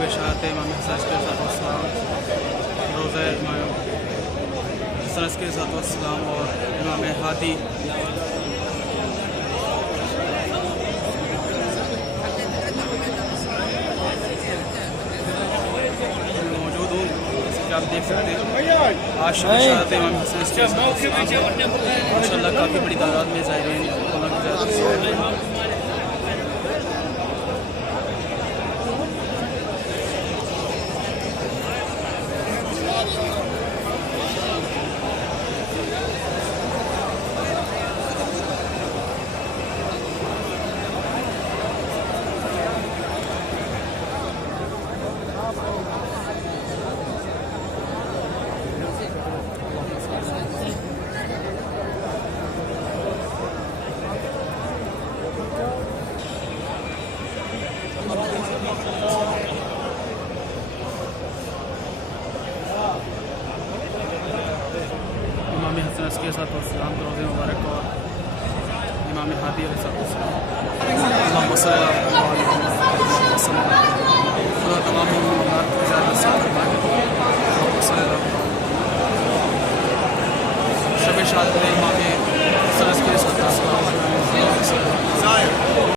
शब शहादत इमाम हसन अलैहिस्सलाम, रोज़ा इमाम हसन अलैहिस्सलाम और इमाम हादी मौजूद हूँ। जैसे कि आप देख सकते हैं आज शब शहादत इमाम हसन अलैहिस्सलाम, माशाअल्लाह काफ़ी बड़ी तादाद में ज़ायरीन इमाम हसन अलैहिस्सलाम के रोज़े मुबारक और इमाम हादी अलैहिस्सलाम तमाम शब शहादत